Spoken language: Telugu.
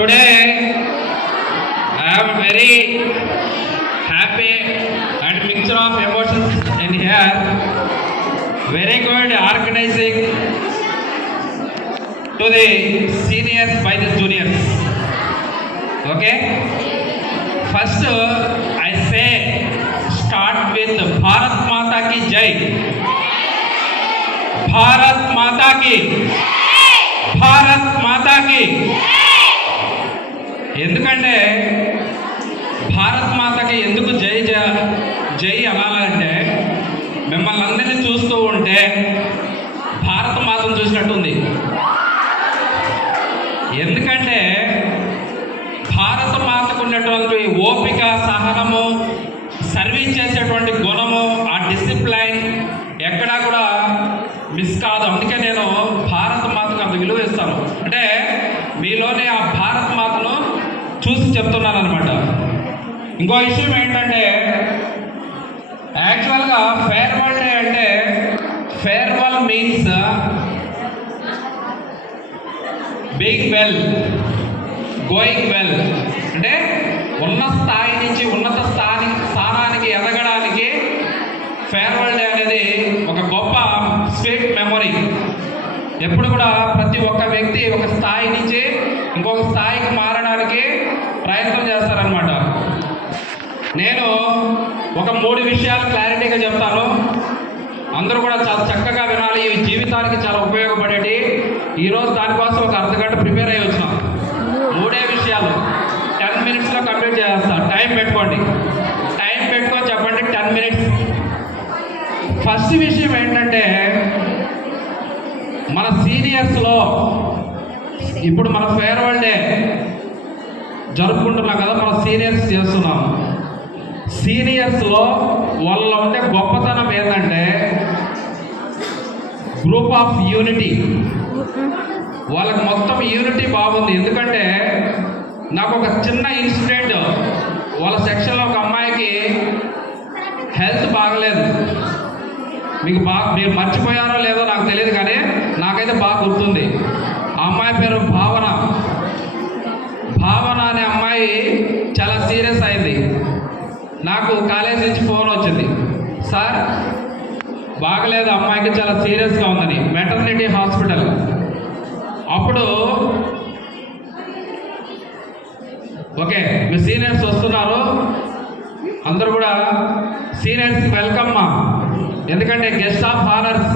Today I am very happy and mixture of emotions in here. Very good organizing to the seniors by the juniors. Okay. First I say start with Bharat Mata ki Jai. Bharat Mata ki. Bharat Mata ki. ఎందుకంటే భారత్ మాతకి ఎందుకు జై జై అనాలంటే మిమ్మల్ని అందరినీ చూస్తూ ఉంటే భారత మాతను చూసినట్టుంది. ఎందుకంటే భారత మాతకు ఉన్నటువంటి ఓపిక, సహనము, సర్వీస్ చేసేటువంటి గుణము, ఆ డిసిప్లైన్ ఎక్కడా కూడా మిస్ కాదు. అందుకే నేను భారత మాతకు అంత విలువ ఇస్తాను. అంటే మీలోనే ఆ భారత మాతను చూసి చెప్తున్నాను అనమాట. ఇంకో విషయం ఏంటంటే యాక్చువల్గా ఫేర్వెల్ డే అంటే farewell means being well, going well. అంటే ఉన్న స్థాయి నుంచి ఉన్నత స్థానానికి ఎదగడానికి ఫేర్వెల్ డే అనేది ఒక గొప్ప స్వీట్ మెమొరీ. ఎప్పుడు కూడా ప్రతి ఒక్క వ్యక్తి ఒక స్థాయి నుంచి ఇంకొక స్థాయికి మారడానికి ప్రయత్నం చేస్తారనమాట. నేను ఒక 3 విషయాలు క్లారిటీగా చెప్తాను. అందరూ కూడా చాలా చక్కగా వినాలి. ఈ జీవితానికి చాలా ఉపయోగపడేటి. ఈరోజు దానికోసం ఒక అర్ధగంట ప్రిపేర్ అయ్యి వచ్చినాం. 3 విషయాలు 10 మినిట్స్లో కంప్లీట్ చేస్తాను. టైం పెట్టుకోండి, టైం పెట్టుకొని చెప్పండి. 10 మినిట్స్. ఫస్ట్ విషయం ఏంటంటే మన సీనియర్స్లో ఇప్పుడు మన ఫేర్వెల్ డే జరుపుకుంటున్నాం కదా, మన సీనియర్స్ చేస్తున్నాం. సీనియర్స్లో వాళ్ళ ఉండే గొప్పతనం ఏంటంటే గ్రూప్ ఆఫ్ యూనిటీ. వాళ్ళకి మొత్తం యూనిటీ బాగుంది. ఎందుకంటే నాకు ఒక చిన్న ఇన్సిడెంట్, వాళ్ళ సెక్షన్లో ఒక అమ్మాయికి హెల్త్ బాగలేదు. మీరు మర్చిపోయారో లేదో నాకు తెలియదు, కానీ నాకైతే బాగా గుర్తుంది. ఆ అమ్మాయి పేరు భావన. భావన అనే అమ్మాయి చాలా సీరియస్ అయింది. నాకు కాలేజ్ నుంచి ఫోన్ వచ్చింది, సార్ బాగలేదు, అమ్మాయికి చాలా సీరియస్గా ఉందని, మెటర్నిటీ హాస్పిటల్. అప్పుడు ఓకే, మీ సీనియర్స్ వస్తున్నారు, అందరూ కూడా సీనియర్స్కి వెల్కమ్ మా, ఎందుకంటే గెస్ట్ ఆఫ్ ఆనర్స్